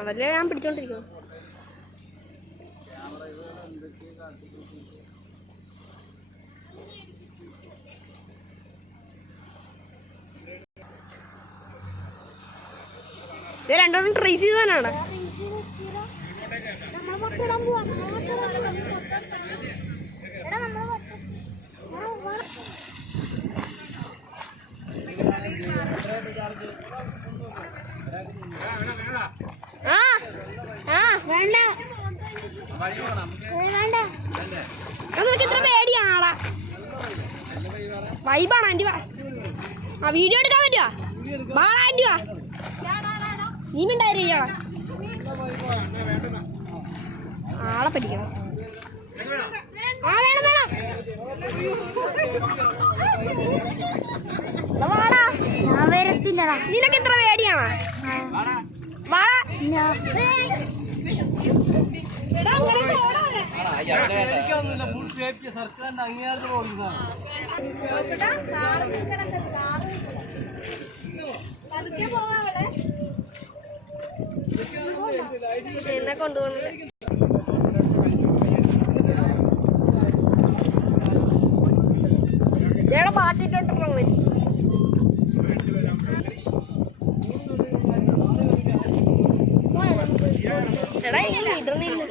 അതല്ലേ ഞാൻ പിടിച്ചോണ്ടിരിക്കുന്നു. രണ്ടെണ്ണം ട്രേസ് ചെയ്താനാണ്. അതൊക്കെ ഇത്ര പേടിയാണാ. വൈബാണ് ആൻറ്റി. ആ വീഡിയോ എടുക്കാൻ പറ്റുവാ? ബാളാ ആൻറ്റി വാ. നീ മിണ്ടായിരിക്കണം. ആളെ പഠിക്കണം. ആ വേണം വേണം. വാടാ. ഞാൻ വരത്തില്ലടാ. നിനക്ക് ഇത്ര പേടിയാണോ? വാടാ. എന്നെ കൊണ്ടുപോകുന്നത് ഇവിടെ പാട്ടിട്ടോണ്ടിരുന്നോ മതി. എടാ ഇടുന്നില്ല.